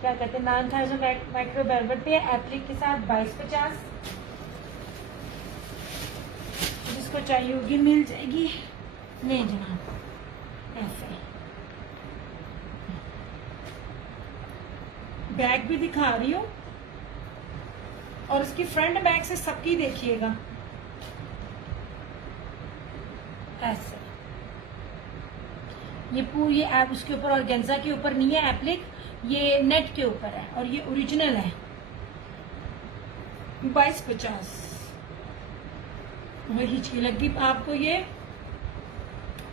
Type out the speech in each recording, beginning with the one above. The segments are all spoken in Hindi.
क्या कहते हैं 9000 माइक्रो वेलवेट पे है, एप्लिक के साथ 2250। जिसको चाहिए होगी मिल जाएगी। ले जनाब, ऐसे बैग भी दिखा रही हूँ और उसकी फ्रंट बैग से सबकी देखिएगा। ऐसे ये पूरी ऐप उसके ऊपर ऑर्गेन्जा के ऊपर नहीं है एप्लिक, ये नेट के ऊपर है और ये ओरिजिनल है। 2250 वही चीज लगी आपको। ये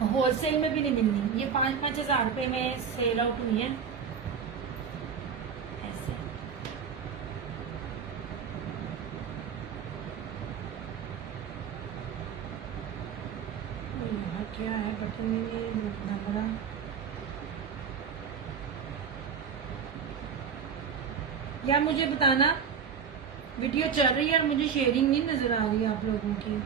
होलसेल में भी नहीं मिलनी, ये 5-5 हजार रुपए में सेल आउट हुई है। ऐसे यहाँ क्या है बटन में नंबर। या मुझे बताना वीडियो चल रही है और मुझे शेयरिंग नहीं नजर आ रही है आप लोगों की।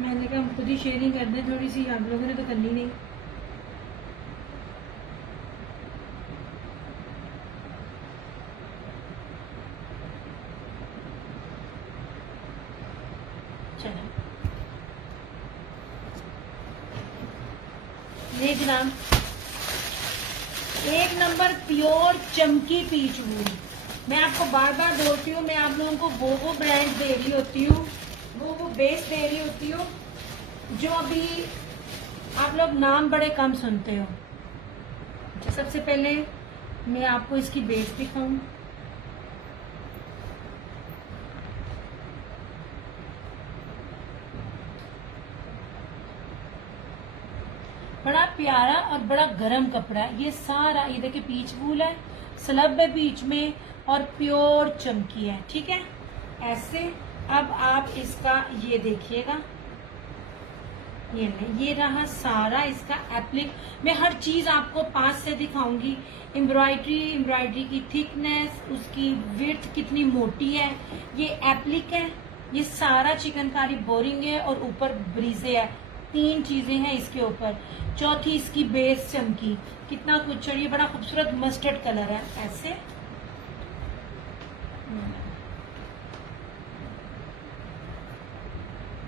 मैंने कहा हम खुद ही शेयरिंग कर दें थोड़ी सी, आप लोगों ने तो करनी नहीं। चलो ये जनाब एक नंबर प्योर चमकी पीच वूल। मैं आपको बार बार बोलती हूँ, मैं आप लोगों को वो ब्रांड दे रही होती हूँ, वो बेस दे रही होती हूँ जो अभी आप लोग नाम बड़े कम सुनते हो। सबसे पहले मैं आपको इसकी बेस दिखाऊं। बड़ा प्यारा और बड़ा गर्म कपड़ा है ये सारा। ये देखिए पीच वूल है, स्लब है बीच में और प्योर चमकी है। ठीक है ऐसे। अब आप इसका ये देखिएगा, ये रहा सारा इसका एप्लिक। मैं हर चीज आपको पास से दिखाऊंगी। एम्ब्रॉयडरी की थिकनेस, उसकी विड्थ कितनी मोटी है। ये एप्लिक है, ये सारा चिकनकारी बोरिंग है और ऊपर ब्रीजे है। 3 चीजें हैं इसके ऊपर। चौथी इसकी बेस चमकी, कितना कुछ। और ये बड़ा खूबसूरत मस्टर्ड कलर है। ऐसे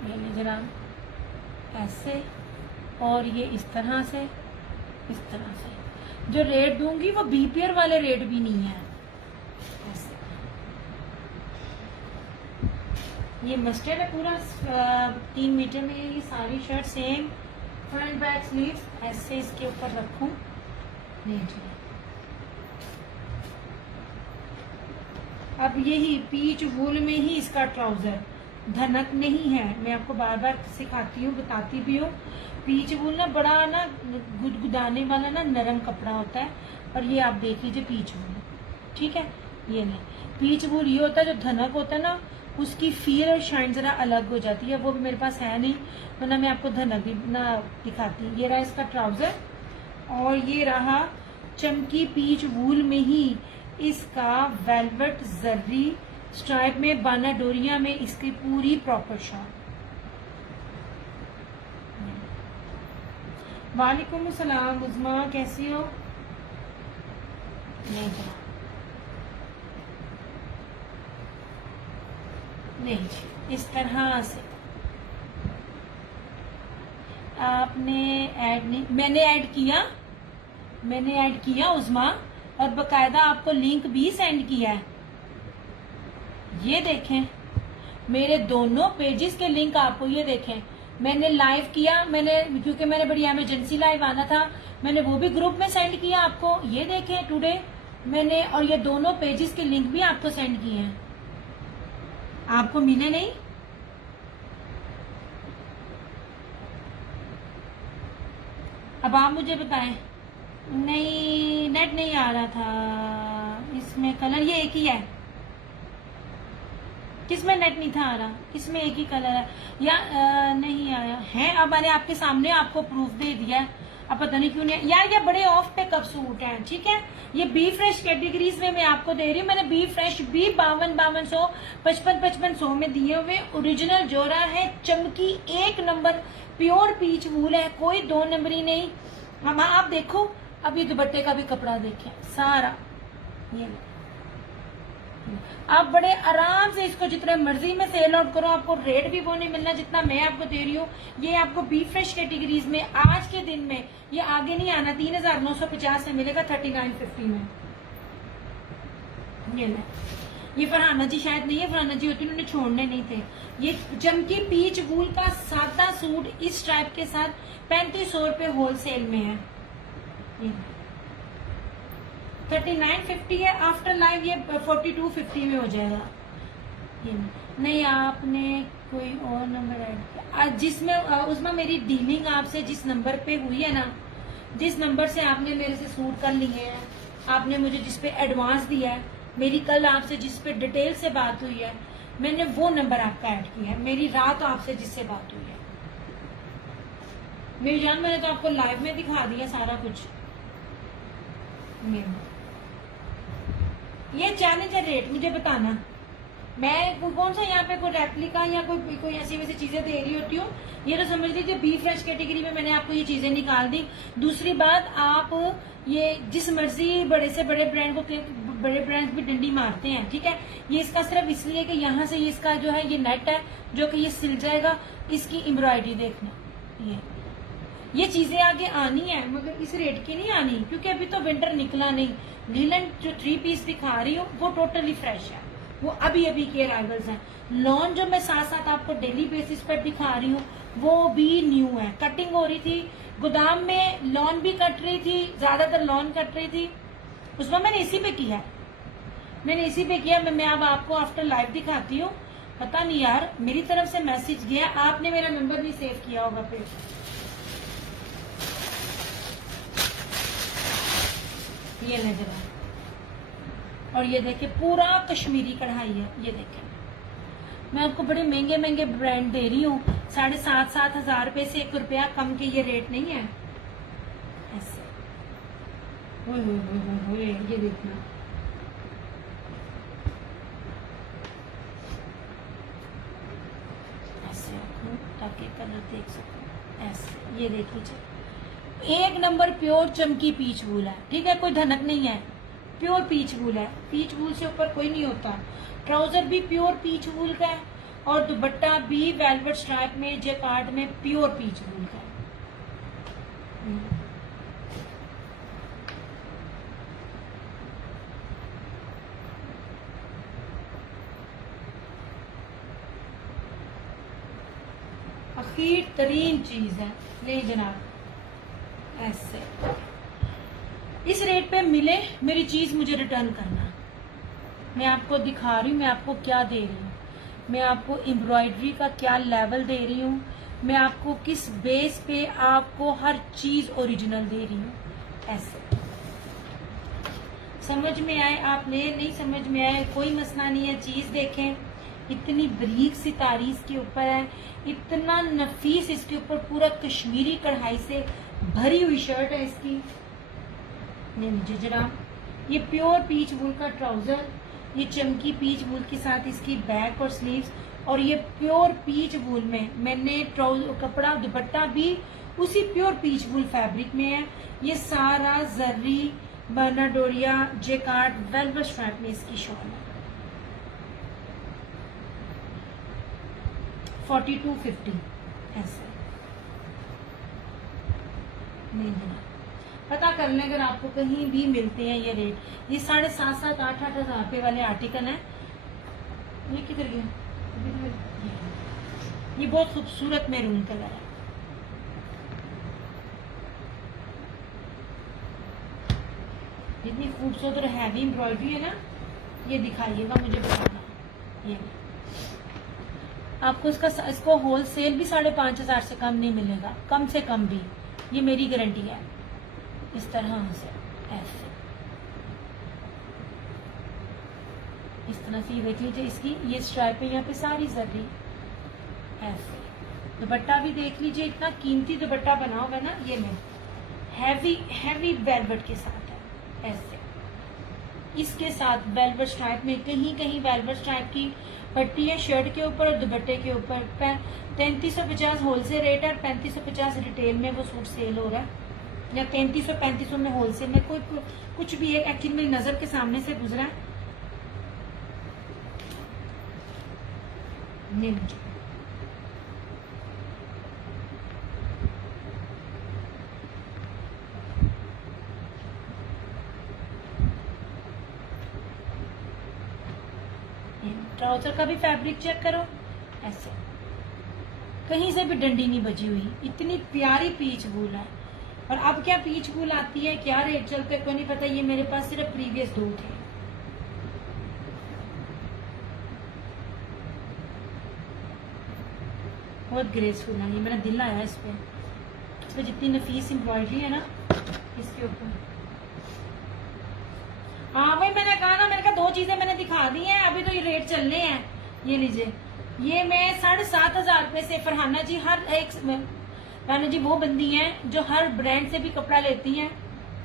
ये जरा ऐसे, और ये इस तरह से, इस तरह से। जो रेट दूंगी वो बीपीआर वाले रेट भी नहीं है। ऐसे ये मस्टर्ड है पूरा 3 मीटर में। ये सारी shirt same front back sleeve. ऐसे इसके ऊपर रखूं। अब यही पीच वूल में ही इसका ट्राउजर, धनक नहीं है। मैं आपको बार बार सिखाती हूँ, बताती भी हूँ। पीच वूल ना बड़ा ना गुदगुदाने वाला ना नरम कपड़ा होता है। और ये आप देख लीजिए पीच वूल। ठीक है ये नहीं, पीच वूल ये होता है जो धनक होता है ना, उसकी फील और शाइन जरा अलग हो जाती है। वो भी मेरे पास है नहीं, वरना मैं आपको धनक भी ना दिखाती। ये रहा इसका ट्राउजर और ये रहा चमकी पीच वूल में ही इसका वेलवेट जर्री स्ट्राइप में बाना डोरिया में इसकी पूरी प्रॉपर शॉट। वालेकुम अस्सलाम उज़मा, कैसी हो? नहीं इस तरह से आपने ऐड नहीं, मैंने ऐड किया उज़मा, और बकायदा आपको लिंक भी सेंड किया है। ये देखें मेरे दोनों पेजेस के लिंक आपको, ये देखें मैंने लाइव किया, क्योंकि मैंने बड़ी इमरजेंसी लाइव आना था, मैंने वो भी ग्रुप में सेंड किया आपको। ये देखें टुडे मैंने, और ये दोनों पेजेस के लिंक भी आपको सेंड किए हैं। आपको मिले नहीं? अब आप मुझे बताएं। नहीं नेट नहीं आ रहा था इसमें, कलर ये एक ही है। किसमें नेट नहीं था आ रहा, किसमें एक ही कलर है या नहीं आया है। अब मैंने आपके सामने आपको प्रूफ दे दिया है, अब पता नहीं क्यों नहीं यार। ये बड़े ऑफ पे कप सूट हैं, ठीक है। ये बी फ्रेश कैटेगरीज में मैं आपको दे रही हूँ। मैंने बी फ्रेश भी 5200 5500 में दिए हुए। ओरिजिनल जोरा है, चमकी 1 नंबर, प्योर पीच वूल है, कोई 2 नंबरी नहीं। हम आप देखो, अब ये दुपट्टे का भी कपड़ा देखें सारा, ये आप बड़े आराम से इसको जितने मर्जी में सेल आउट करो, आपको रेट भी वो नहीं मिलना जितना मैं आपको दे रही हूँ। ये आपको बी फ्रेश कैटेगरीज में आज के दिन में ये आगे नहीं आना, 3950 में मिलेगा 3950 में। ये फरहाना जी शायद नहीं है, फरहाना जी होती उन्होंने छोड़ने नहीं थे। ये चमकी पीच वूल का सादा सूट इस टाइप के साथ 3500 रुपए होलसेल में है। 3950 है, आफ्टर लाइव ये 4250 में हो जाएगा। नहीं आपने कोई और नंबर ऐड किया जिसमें उसमें मेरी डीलिंग आपसे जिस नंबर पे हुई है ना, जिस नंबर से आपने मेरे से सूट कर लिए हैं, आपने मुझे जिस पे एडवांस दिया है, मेरी कल आपसे जिस पे डिटेल से बात हुई है, मैंने वो नंबर आपका ऐड किया है। मेरी रात आपसे जिससे बात हुई है मेरी जान, मैंने तो आपको लाइव में दिखा दिया सारा कुछ। ये चैलेंजर रेट मुझे बताना, मैं कौन सा यहाँ पे कोई रेप्लिका या कोई ऐसी वैसी चीजें दे रही होती हूँ। ये तो समझ लीजिए बी फ्रेश कैटेगरी में मैंने आपको ये चीजें निकाल दी। दूसरी बात, आप ये जिस मर्जी बड़े से बड़े ब्रांड को, बड़े ब्रांड भी डंडी मारते हैं, ठीक है। ये इसका सिर्फ इसलिए कि यहाँ से इसका जो है ये नेट है जो कि ये सिल जाएगा। इसकी एम्ब्रॉयडरी देखना, ये चीजें आगे आनी है मगर इस रेट की नहीं आनी, क्योंकि अभी तो विंटर निकला नहीं। लीलन जो 3 पीस दिखा रही हूँ वो टोटली फ्रेश है, वो अभी अभी के अराइवल्स हैं। लॉन जो मैं साथ साथ आपको डेली बेसिस पर दिखा रही हूँ वो भी न्यू है। कटिंग हो रही थी गोदाम में, लॉन भी कट रही थी, ज्यादातर लॉन कट रही थी, उसमें मैंने इसी पे किया, मैंने इसी पे किया। मैं अब आपको आफ्टर लाइव दिखाती हूँ। पता नहीं यार मेरी तरफ से मैसेज गया, आपने मेरा नंबर नहीं सेव किया होगा फिर। ये नजर आ, और ये देखे पूरा कश्मीरी कढ़ाई है। ये देखे मैं आपको बड़े महंगे महंगे ब्रांड दे रही हूँ, 7,500 रुपए से 1 रुपया कम के ये रेट नहीं है। ऐसे ये देखना, ऐसे रखूं ताकि कलर देख सकूं। ऐसे ये देख लीजिए, 1 नंबर प्योर चमकी पीच वूल है, ठीक है। कोई धनक नहीं है, प्योर पीच वूल है। पीच वूल से ऊपर कोई नहीं होता। ट्राउजर भी प्योर पीच वूल का है और दुपट्टा भी वेलवेट स्ट्राइप में जेकार्ड में प्योर पीच वूल का है। आखिर तरीन चीज है, ले जनाब। ऐसे इस रेट पे मिले मेरी चीज मुझे रिटर्न करना। मैं आपको दिखा रही हूँ मैं आपको क्या दे रही हूँ, मैं आपको एम्ब्रॉयडरी का क्या लेवल दे रही हूँ, मैं आपको किस बेस पे आपको हर चीज ओरिजिनल दे रही हूँ। ऐसे समझ में आए आप ले, नहीं समझ में आए कोई मसला नहीं है। चीज देखें, इतनी बरीक सी तारीफ के ऊपर है, इतना नफीस इसके ऊपर पूरा कश्मीरी कढ़ाई से भरी हुई शर्ट है इसकी। ये लीजिए जरा, ये प्योर पीच वूल का ट्राउजर, ये चमकी पीच वूल के साथ इसकी बैक और स्लीव्स, और ये प्योर पीच वूल में मैंने ट्राउजर कपड़ा दुपट्टा भी उसी प्योर पीच वूल फैब्रिक में है। ये सारा जर्री बर्नाडोरिया जेकार्ड वेलवेट स्ट्रैप में इसकी शॉल है। 4250 ऐसे नहीं देना, पता कर लें अगर आपको कहीं भी मिलते हैं ये रेट। ये 7,500 8,000 रुपए वाले आर्टिकल हैं। ये किधर गया? ये बहुत खूबसूरत मैरून कलर है। इतनी खूबसूरत और हैवी एम्ब्रॉयडरी है ना, ये दिखाइएगा मुझे बताना। ये आपको इसको होलसेल भी 5,500 से कम नहीं मिलेगा, कम से कम भी, ये मेरी गारंटी है। इस तरह से ऐसे इस तरह से ये देख लीजिए, इसकी ये स्ट्राइप है यहाँ पे सारी जरी ऐसे। दुपट्टा भी देख लीजिए, इतना कीमती दुपट्टा बना होगा ना, ये में हैवी हैवी वेलवेट के साथ है ऐसे। इसके साथ वेलवेट स्ट्राइप में कहीं कहीं वेलवेट स्ट्राइप की पट्टी है शर्ट के ऊपर और दुपट्टे के ऊपर। 3350 होलसेल रेट है, 3550 रिटेल में वो सूट सेल हो रहा है, या 3300-3500 में होलसेल में। कोई कुछ भी है, एक्चुअली मेरी नजर के सामने से गुजरा है। ट्राउजर का भी फैब्रिक चेक करो ऐसे, कहीं से भी डंडी नहीं बची हुई, इतनी प्यारी पीच वूल है। और अब क्या पीच वूल आती है, क्या रेट चलते को नहीं पता। ये मेरे पास सिर्फ प्रीवियस 2 थे। बहुत ग्रेसफुल है, ये मेरा दिल आया इस पे जितनी नफीस एम्ब्रॉयडरी है ना इसके ऊपर। हाँ वही मैंने कहा ना, मैंने कहा 2 चीजें मैंने दिखा दी हैं, अभी तो ये रेट चलने हैं। ये लीजिए, ये मैं 7,500 रुपए से, फरहाना जी हर एक, फरहाना जी वो बंदी हैं जो हर ब्रांड से भी कपड़ा लेती हैं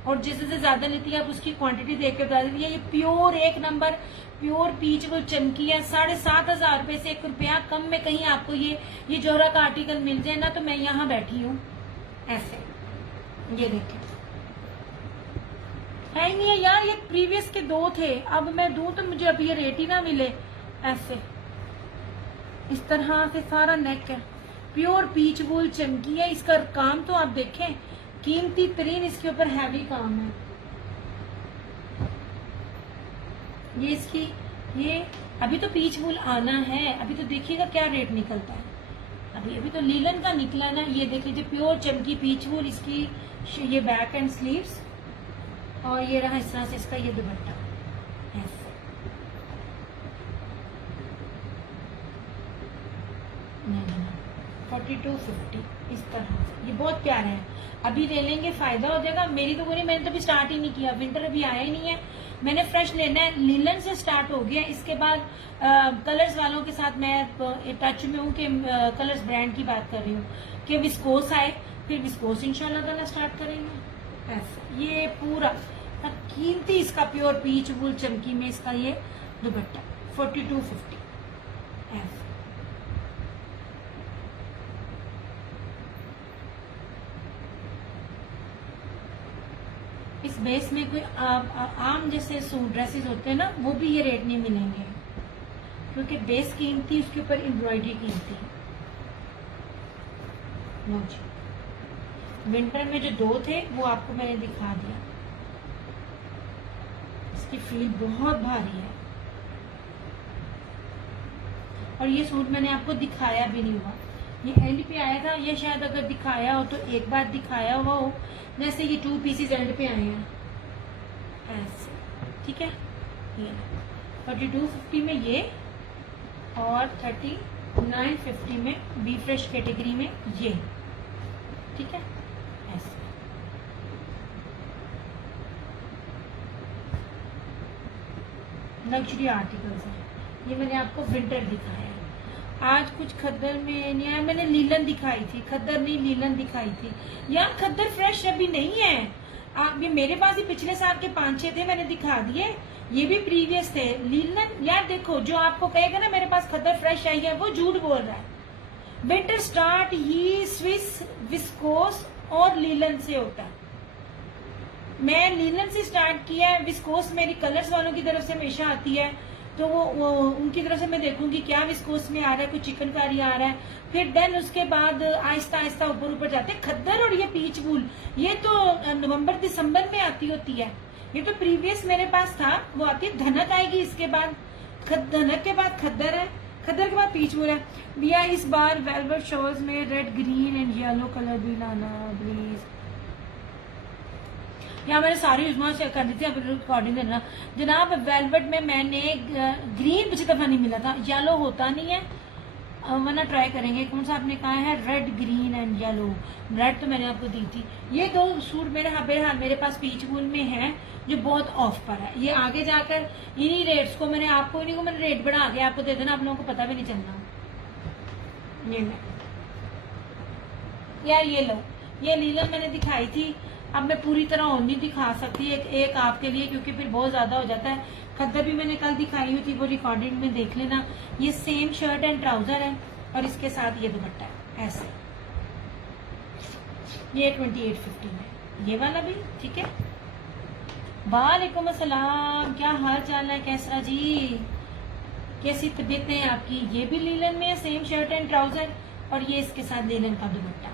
और जिससे ज्यादा लेती है आप उसकी क्वांटिटी देख के बता दीजिए। ये प्योर 1 नंबर प्योर पीच वो चमकी है। 7,500 रुपए से 1 रुपया कम में कहीं आपको ये जोहरा का आर्टिकल मिल जाए ना, तो मैं यहाँ बैठी हूँ ऐसे। ये देखें, है ही नहीं है यार, ये प्रीवियस के 2 थे, अब मैं दूं तो मुझे अब ये रेट ही ना मिले ऐसे। इस तरह से सारा नेक है, प्योर पीच वूल चमकी है। इसका काम तो आप देखें, कीमती तरीन इसके ऊपर हैवी काम है। ये इसकी ये अभी तो पीच वूल आना है, अभी तो देखिएगा क्या रेट निकलता है। अभी तो लीलन का निकला है ना। ये देख लीजिए, प्योर चमकी पीच वूल, इसकी ये बैक एंड स्लीव्स, और ये रहा इस तरह से इसका ये दुपट्टा ऐसे। नहीं 4250 इस तरह से, ये बहुत प्यारा है। अभी ले लेंगे फायदा हो जाएगा। मेरी तो पूरी, मैंने तो अभी स्टार्ट ही नहीं किया, विंटर अभी आया ही नहीं है, मैंने फ्रेश लेना है। लीलन से स्टार्ट हो गया, इसके बाद कलर्स वालों के साथ मैं टच में हूँ कि कलर्स ब्रांड की बात कर रही हूँ कि विस्कोस आए, फिर विस्कोस इंशाल्लाह ताला स्टार्ट करेंगे ऐसे। ये पूरा कीमती इसका प्योर पीच वूल चमकी में इसका ये दुपट्टा 4250 ऐसे। इस बेस में कोई आम जैसे सूट ड्रेसेस होते हैं ना, वो भी ये रेट नहीं मिलेंगे, क्योंकि बेस कीमती, उसके ऊपर एम्ब्रॉयडरी कीमती। लो जी, विंटर में जो 2 थे वो आपको मैंने दिखा दिया। इसकी फील बहुत भारी है, और ये सूट मैंने आपको दिखाया भी नहीं हुआ, ये एंड पे आया था। ये शायद अगर दिखाया हो तो एक बार दिखाया हुआ हो, जैसे ये 2 पीसेस एंड पे आए हैं ऐसे, ठीक है। ये 4250 में ये, और 3950 में बी फ्रेश कैटेगरी में ये, ठीक है ऐसे। लग्जरी आर्टिकल्स हैं, ये मैंने आपको विंटर दिखाया है। आज कुछ खद्दर में नहीं आया, मैंने लीलन दिखाई थी, खद्दर नहीं लीलन दिखाई थी। यार खद्दर फ्रेश अभी नहीं है, आप ये मेरे पास ही पिछले साल के 5-6 थे, मैंने दिखा दिए, ये भी प्रीवियस थे। लीलन यार देखो, जो आपको कहेगा ना मेरे पास खद्दर फ्रेश आई है, वो झूठ बोल रहा है। विंटर स्टार्ट ही स्विस, विस्कोस और लीलन से होता है। मैं लीलन से स्टार्ट किया है, विस्कोस मेरी कलर्स वालों की तरफ से हमेशा आती है, तो वो उनकी तरफ से मैं देखूंगी क्या विस्कोस में आ रहा है, कोई चिकनकारी आ रहा है, फिर देन उसके बाद आहिस्ता आहिस्ता ऊपर ऊपर जाते हैं। खद्दर और ये पीच वूल ये तो नवंबर दिसंबर में आती होती है, ये तो प्रीवियस मेरे पास था, वो आती है। धनक आएगी इसके बाद, धनक के बाद खद्दर है, खद्दर के बाद पीच वूल है। भैया इस बार वेलवेट शॉल्स में red green and yellow colour भी लाना प्लीज। यहाँ मैंने सारी यूजमा से कर दी थी, अब रिकॉर्डिंग देना जनाब। वेलवेट में मैंने ग्रीन पिछली दफा नहीं मिला था, येलो होता नहीं है, वरना ट्राई करेंगे। कौन सा आपने कहा है? Red, green and yellow. Red तो मैंने आपको दी थी। ये दो सूट मेरे पास पीच वूल में है जो बहुत ऑफ पर है। ये आगे जाकर इन्हीं रेट्स को मैंने रेट बढ़ा के आपको दे देना, आप लोगों को पता भी नहीं चलना। ये यार ये लो, ये लीलन मैंने दिखाई थी। अब मैं पूरी तरह और नहीं दिखा सकती, एक आपके लिए, क्योंकि फिर बहुत ज्यादा हो जाता है। खद्दर भी मैंने कल दिखाई हुई थी, वो रिकॉर्डिंग में देख लेना। ये सेम शर्ट एंड ट्राउजर है और इसके साथ ये दुपट्टा है ऐसे। ये 2850 में, ये वाला भी ठीक है। वालेकुम अस्सलाम, क्या हाल चाल है कैसरा जी, कैसी तबीयत है आपकी? ये भी लीलन में है, सेम शर्ट एंड ट्राउजर, और ये इसके साथ लीलन का दुपट्टा,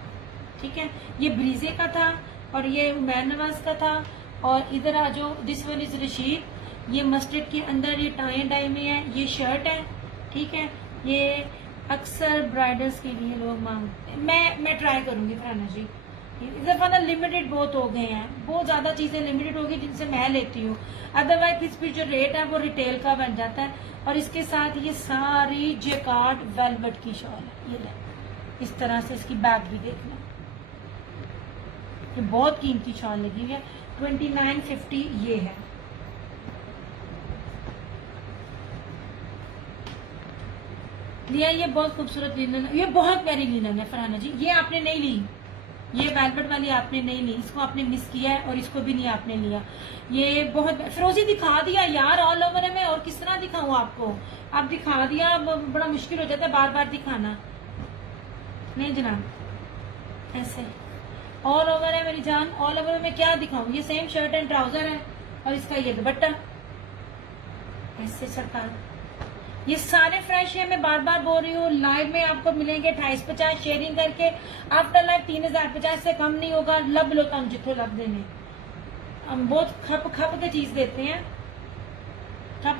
ठीक है। ये ब्रीजे का था और ये उमैर नवाज का था। और इधर आ जाओ, दिस वन इज रशीद। ये मस्टर्ड के अंदर ये टाई डाई में है, ये शर्ट है, ठीक है। ये अक्सर ब्राइडल्स के लिए लोग मांगते हैं, मैं ट्राई करूंगी फराना जी। इस दफा ना लिमिटेड बहुत हो गए हैं, बहुत ज्यादा चीजें लिमिटेड होगी जिनसे मैं लेती हूँ। अदरवाइज इस पर जो रेट है वो रिटेल का बन जाता है। और इसके साथ ये सारी जेकार्ड वेलवेट की शॉल है, ये ले, इस तरह से इसकी बैग भी देख लो। ये बहुत कीमती शॉल लगी हुई है, 2950 ये है। लिया, ये बहुत खूबसूरत लीलन, ये बहुत प्यारी लीलन है फरहाना जी। ये आपने नहीं ली, ये वेलवेट वाली आपने नहीं ली, इसको आपने मिस किया है और इसको भी नहीं आपने लिया। ये बहुत फिरोजी दिखा दिया यार, ऑल ओवर है। मैं और किस तरह दिखाऊं आपको? आप दिखा दिया, अब बड़ा मुश्किल हो जाता है बार बार दिखाना। नहीं जनाब, ऐसे ऑल ओवर है मेरी जान, ऑल ओवर में क्या दिखाऊं? ये सेम शर्ट एंड ट्राउजर है और इसका ये दुपट्टा ऐसे सरकार। ये सारे फ्रेश है, मैं बार बार बोल रही हूँ। लाइव में आपको मिलेंगे 2850 शेयरिंग करके। आफ्टर लाइव 3050 से कम नहीं होगा। लब लो कम जितो लब देने, हम बहुत खप के चीज देते हैं,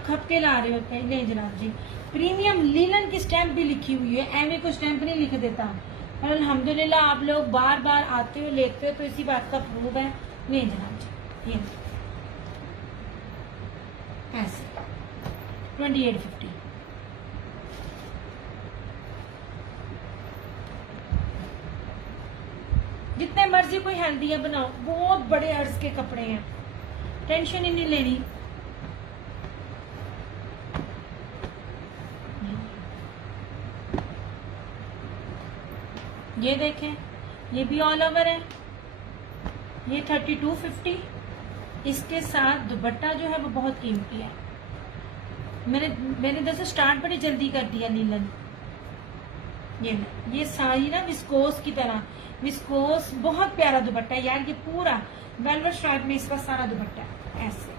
खप के ला रहे होते हैं। नहीं जनाब जी, प्रीमियम लीलन की स्टैंप भी लिखी हुई है, एमए को स्टैंप नहीं लिख देता। और अल्हम्दुलिल्लाह आप लोग बार बार आते हो लेते हो, तो इसी बात का प्रूफ है। नहीं जनाब जी, ये ऐसे 2850। जितने मर्जी कोई हेल्दी है बनाओ, बहुत बड़े अर्ज के कपड़े हैं, टेंशन ही नहीं लेनी। ये देखें, ये भी ऑल ओवर है, ये 3250। इसके साथ दुपट्टा जो है वो बहुत कीमती है। मैंने दरअसल स्टार्ट बड़ी जल्दी कर दिया लीलन। ये सारी ना विस्कोस की तरह, विस्कोस बहुत प्यारा दुपट्टा है यार। ये पूरा वेलवेट स्ट्राइप में इसका सारा दुपट्टा है ऐसे।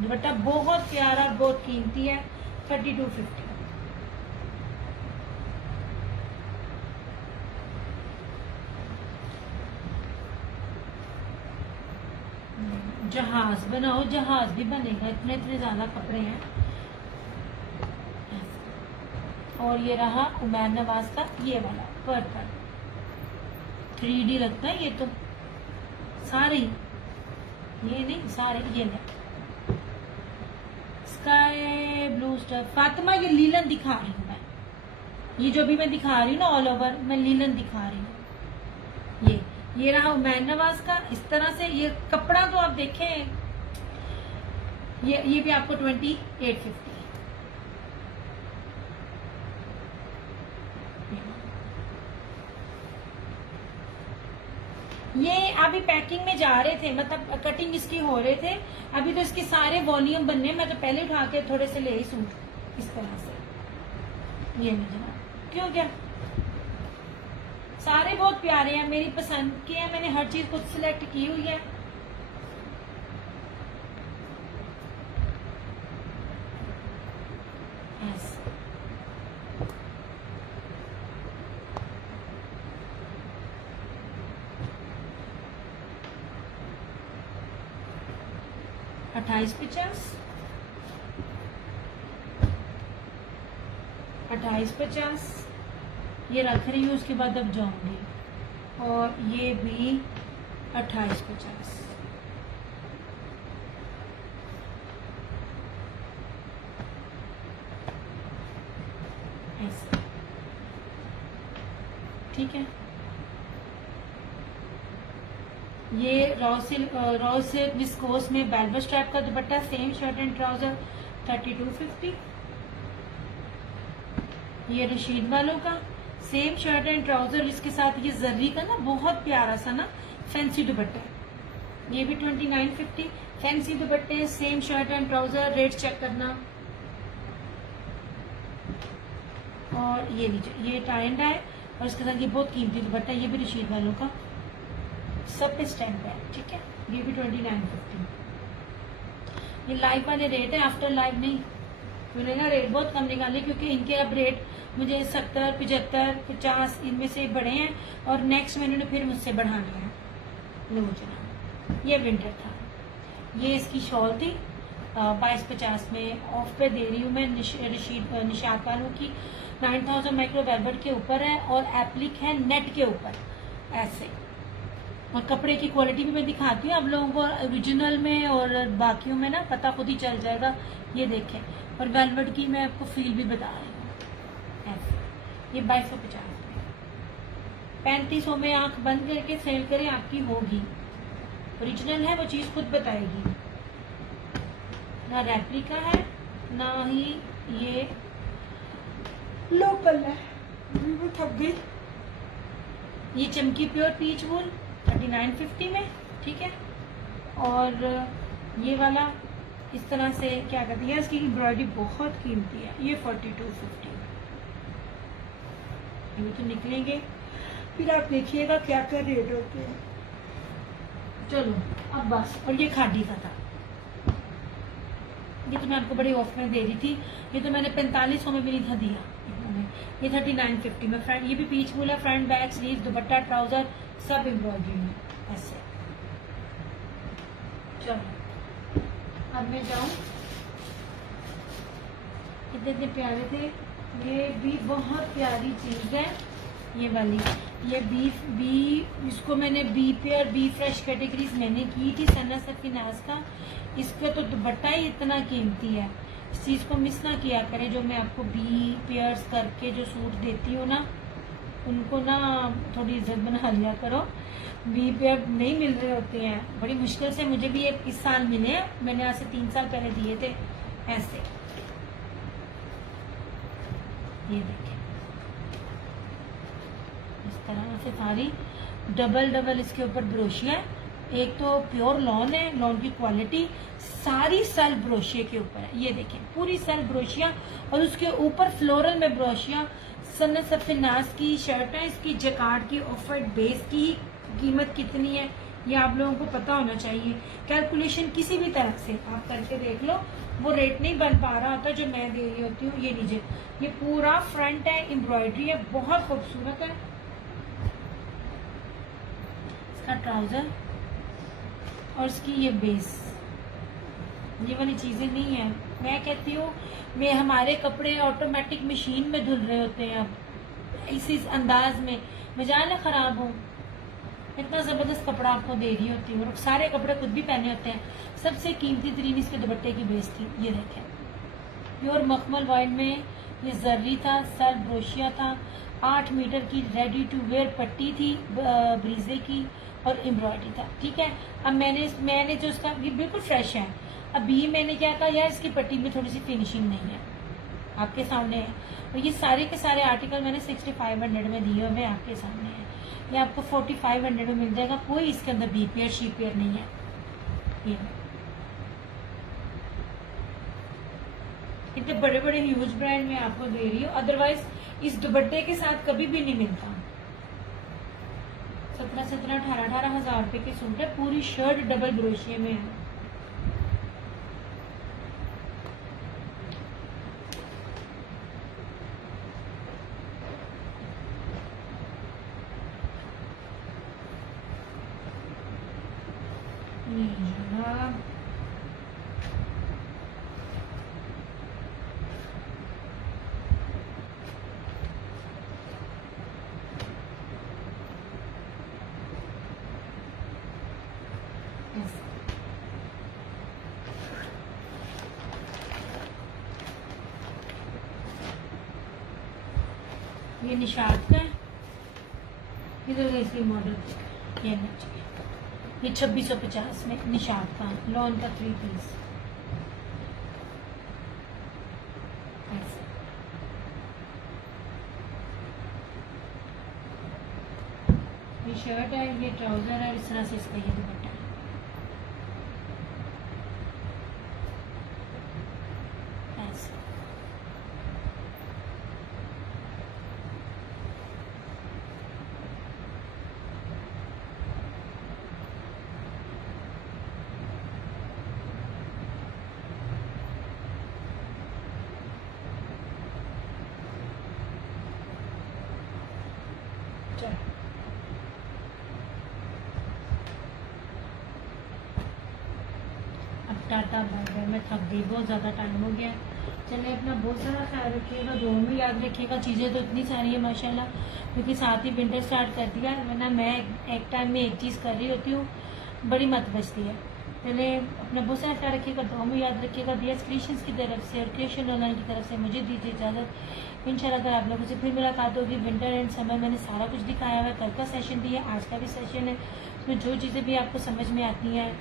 दुपट्टा बहुत प्यारा, बहुत कीमती है, 3250। जहाज बनाओ, जहाज भी बनेगा, इतने इतने ज्यादा कपड़े हैं। और ये रहा उमैर नवाज का ये वाला पर्पल, 3D लगता है ये तो सारे, ये नहीं सारे, ये नहीं स्काई ब्लू स्टफ। फातिमा ये लीलन दिखा रही हूँ मैं, ये जो भी मैं दिखा रही हूँ ना ऑल ओवर, मैं लीलन दिखा रही हूँ। ये रहा उमैर नवाज का इस तरह से। ये कपड़ा तो आप देखें, ये भी आपको 2850। ये अभी पैकिंग में जा रहे थे, मतलब कटिंग इसकी हो रहे थे, अभी तो इसके सारे वॉल्यूम बनने। मैं तो पहले उठा के थोड़े से ले ही सूट इस तरह से। ये नहीं जनाब, क्यों क्या, सारे बहुत प्यारे हैं, मेरी पसंद के हैं, मैंने हर चीज खुद सिलेक्ट की हुई है। अट्ठाईस 2850 ये रख रही हूँ, उसके बाद अब जाऊंगी। और ये भी 2850। ऐसे, ठीक है। ये रॉ सिल्क विस्कोस में वेलवेट स्ट्रैप का दुपट्टा, सेम शर्ट एंड ट्राउजर 3250। ये रशीद वालों का सेम शर्ट एंड ट्राउजर, इसके साथ ये जर्री का ना बहुत प्यारा सा ना फैंसी दुपट्टा है, ये भी 2950। फैंसी दुपट्टे, same shirt and trouser, rate check करना। और ये लीजिए, ये टाई एंड डाई और इसके साथ ये बहुत कीमती दुपट्टा, ये भी रशीद वालों का, सब पे स्टैम्प है, ठीक है। ये भी 2950। ये लाइव वाले रेट है, आफ्टर लाइव नहीं। मैंने ना रेट बहुत कम निकाले क्योंकि इनके अब रेट मुझे 70, 75, 50 इनमें से बढ़े हैं और नेक्स्ट में इन्होंने फिर मुझसे बढ़ाना है। लो जना, ये विंटर था, ये इसकी शॉल थी 2250 में, ऑफ पे दे रही हूँ मैं निशात वालों की। 9000 माइक्रो वेलवेट के ऊपर है और एप्लिक है नेट के ऊपर ऐसे। और कपड़े की क्वालिटी भी मैं दिखाती हूँ आप लोगों को, ओरिजिनल में और बाकियों में ना पता खुद ही चल जाएगा। ये देखें, और वेलवेट की मैं आपको फील भी बता रही हूँ ऐसे। ये 2250 में, 3500 में आंख बंद करके सेल करें, आपकी होगी। ओरिजिनल है वो चीज खुद बताएगी, ना रेप्लिका है ना ही ये लोकल है। वो थक गई। ये चमकी प्योर पीच वूल 3950 में, ठीक है। और ये वाला इस तरह से क्या कहती है, इसकी एम्ब्रॉयडरी बहुत कीमती है, ये 4250। ये तो निकलेंगे, फिर आप देखिएगा क्या क्या रेट होते हैं। चलो अब बस। और ये खादी का था, ये तो मैं आपको बड़ी ऑफर में दे रही थी, ये तो मैंने 4500 में भी नहीं था दिया इन्होंने। ये 3950 में, फ्रंट ये भी पीच वूल है, फ्रंट बैक स्लीव दुपट्टा ट्राउजर सब एम्ब्रॉयडरी में ऐसे। चलो अब मैं जाऊं, इतने प्यारे थे। ये भी बहुत प्यारी चीज है ये वाली, ये बी इसको मैंने बी पेयर बी फ्रेश कैटेगरीज मैंने की थी सन्ना सफीनाज का। इसका तो दुपट्टा ही इतना कीमती है, इस चीज को मिस ना किया करें। जो मैं आपको बी पेयर्स करके जो सूट देती हूँ ना, उनको ना थोड़ी इज्जत बना लिया करो। बी पेयर नहीं मिल रहे होते हैं, बड़ी मुश्किल से मुझे भी इस साल मिले हैं, मैंने आज से 3 साल पहले दिए थे ऐसे। ये देखें, इस तरह से सारी डबल इसके ऊपर ब्रोशिया है। एक तो प्योर लॉन है, लॉन की क्वालिटी, सारी सल ब्रोशिया के ऊपर है। ये देखें, पूरी सल ब्रोशिया और उसके ऊपर फ्लोरल में ब्रोशिया। सन्नत सफीनाज की शर्ट है, इसकी जकार्ड की ऑफ वाइट बेस की कीमत कितनी है ये आप लोगों को पता होना चाहिए। कैलकुलेशन किसी भी तरह से आप करके देख लो, वो रेट नहीं बन पा रहा होता जो मैं दे रही होती हूँ। ये लीजिए, ये पूरा फ्रंट है, एम्ब्रॉयडरी है, बहुत खूबसूरत है। इसका ट्राउजर और इसकी ये बेस, ये वाली चीजें नहीं है। मैं कहती हूँ मैं हमारे कपड़े ऑटोमेटिक मशीन में धुल रहे होते हैं अब इसी अंदाज में, मजाल है खराब हो। इतना जबरदस्त कपड़ा आपको दे रही होती हूँ और सारे कपड़े खुद भी पहने होते हैं। सबसे कीमती तरीन इसके दुपट्टे की बेस थी। ये देखें, प्योर मखमल वाइट में ये जर्री था, सर ब्रोशिया था, 8 मीटर की रेडी टू वेयर पट्टी थी ब्रीजे की और एम्ब्रॉयडरी था, ठीक है। अब मैंने जो इसका, ये बिल्कुल फ्रेश है। अभी मैंने क्या कहा, यार इसकी पट्टी में थोड़ी सी फिनिशिंग नहीं है, आपके सामने है। और ये सारे के सारे आर्टिकल मैंने 6500 में दिए हुए आपके सामने है। ये आपको 4500 में मिल जाएगा, कोई इसके अंदर बी पेयर शी पेयर नहीं है। ये इतने बड़े बड़े ह्यूज ब्रांड में आपको दे रही हूँ, अदरवाइज इस दुपट्टे के साथ कभी भी नहीं मिलता। 17-18 हजार रुपए के सूट है, पूरी शर्ट डबल ब्रोशिया में है। ये निशात का है। इधर इसकी मॉडल ये लीजिए, ये 2650 में निशात का लॉन का 3 पीस। ये शर्ट है, ये ट्राउजर है, इस तरह से इसका ये दुपट्टा है। ऐसे चलो अब टाटा बाय बाय, मैं थक गई, बहुत ज़्यादा टाइम हो गया। चलिए अपना बहुत सारा ख्याल रखिएगा, दुआ में याद रखिएगा। चीज़ें तो इतनी सारी है माशाल्लाह, क्योंकि साथ ही विंटर स्टार्ट कर दिया, वरना मैं एक टाइम में एक चीज़ कर रही होती हूँ, बड़ी मत बचती है। पहले अपना बहुत सारा ख्याल रखिएगा, दुआ में याद रखिएगा। BS क्रिएशंस की तरफ से और क्रिएशन ऑनलाइन की तरफ से मुझे दीजिए इजाज़त। इंशाल्लाह अगर आप लोगों से फिर मुलाकात होगी। विंटर एंड समर मैंने सारा कुछ दिखाया हुआ है, कल का सेशन भी है, आज का भी सेशन है। उसमें जो चीज़ें भी आपको समझ में आती हैं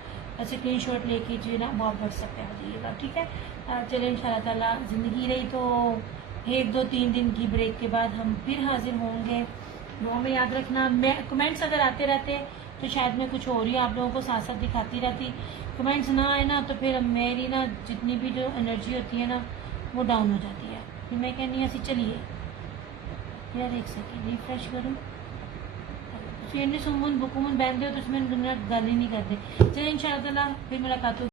स्क्रीन शॉट लेके जो ना वो आप व्हाट्सएप पे आ जाइएगा, ठीक है। चलिए इंशाल्लाह ताला ज़िंदगी रही तो 1 2 3 दिन की ब्रेक के बाद हम फिर हाजिर होंगे। दुआ में याद रखना। मैं कमेंट्स अगर आते रहते तो शायद मैं कुछ और ही आप लोगों को साथ साथ दिखाती रहती। कमेंट्स ना आए ना तो फिर मेरी ना जितनी भी जो एनर्जी होती है ना वो डाउन हो जाती है। फिर मैं कहनी ऐसी चलिए यार, एक सेकेंड रिफ्रेश करूँ। सुमुन बुकुमन बैन दे तो उसमें गल ही नहीं करते। चलिए इंशाल्लाह फिर मुलाकात होगी।